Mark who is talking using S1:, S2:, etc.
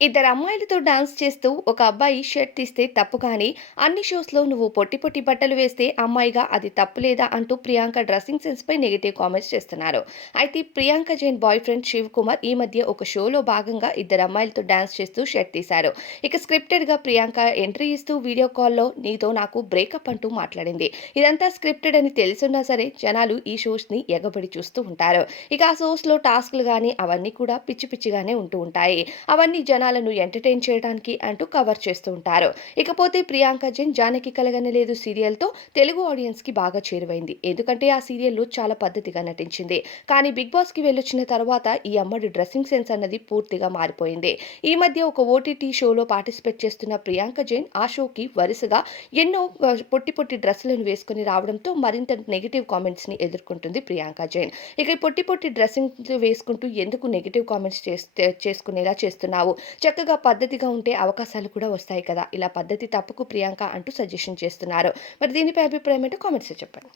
S1: ఇద్దరు అమ్మాయిలతో డాన్స్ చేస్తూ ఒక అబ్బాయి షర్ట్ తీస్తే తప్పు కానీ అన్ని షోస్లో నువ్వు పొట్టి పొట్టి బట్టలు వేస్తే అమ్మాయిగా అది తప్పు లేదా అంటూ ప్రియాంక డ్రెస్సింగ్ సెన్స్పై నెగిటివ్ కామెంట్స్ చేస్తున్నారు. అయితే ప్రియాంక జైన్ బాయ్ ఫ్రెండ్ శివ్ కుమార్ ఈ మధ్య ఒక షోలో భాగంగా ఇద్దరు అమ్మాయిలతో డాన్స్ చేస్తూ షర్ట్ తీశారు. ఇక స్క్రిప్టెడ్గా ప్రియాంక ఎంట్రీ ఇస్తూ వీడియో కాల్లో నీతో నాకు బ్రేకప్ అంటూ మాట్లాడింది. ఇదంతా స్క్రిప్టెడ్ అని తెలుసున్నా సరే జనాలు ఈ షోస్ని ఎగబడి చూస్తూ ఉంటారు. ఇక ఆ షోస్లో టాస్క్లు కానీ అవన్నీ కూడా పిచ్చి పిచ్చిగానే ఉంటూ ఉంటాయి. అవన్నీ జనాలు జనాలను ఎంటర్టైన్ చేయడానికి అంటూ కవర్ చేస్తూ ఉంటారు ఇకపోతే ప్రియాంక జైన్ జానకి కలగనలేదు సీరియల్తో తెలుగు ఆడియన్స్కి బాగా చేరువైంది. ఎందుకంటే ఆ సీరియల్లో చాలా పద్ధతిగా నటించింది. కానీ బిగ్ బాస్కి వెళ్ళొచ్చిన తర్వాత ఈ అమ్మడి డ్రెస్సింగ్ సెన్స్ అన్నది పూర్తిగా మారిపోయింది. ఈ మధ్య ఒక ఓటీటీ షోలో పార్టిసిపేట్ చేస్తున్న ప్రియాంక జైన్ ఆ షోకి వరుసగా ఎన్నో పొట్టి పొట్టి డ్రెస్సులను వేసుకుని రావడంతో మరింత నెగిటివ్ కామెంట్స్ని ఎదుర్కొంటుంది ప్రియాంక జైన్. ఇక పొట్టి పొట్టి డ్రెస్సింగ్ వేసుకుంటూ ఎందుకు నెగిటివ్ కామెంట్స్ చేసుకునేలా చేస్తున్నావు? చక్కగా పద్ధతిగా ఉంటే అవకాశాలు కూడా వస్తాయి కదా. ఇలా పద్ధతి తప్పుకు ప్రియాంక అంటూ సజెషన్ చేస్తున్నారు. మరి దీనిపై అభిప్రాయం ఏంటో కామెంట్స్ చెప్పండి.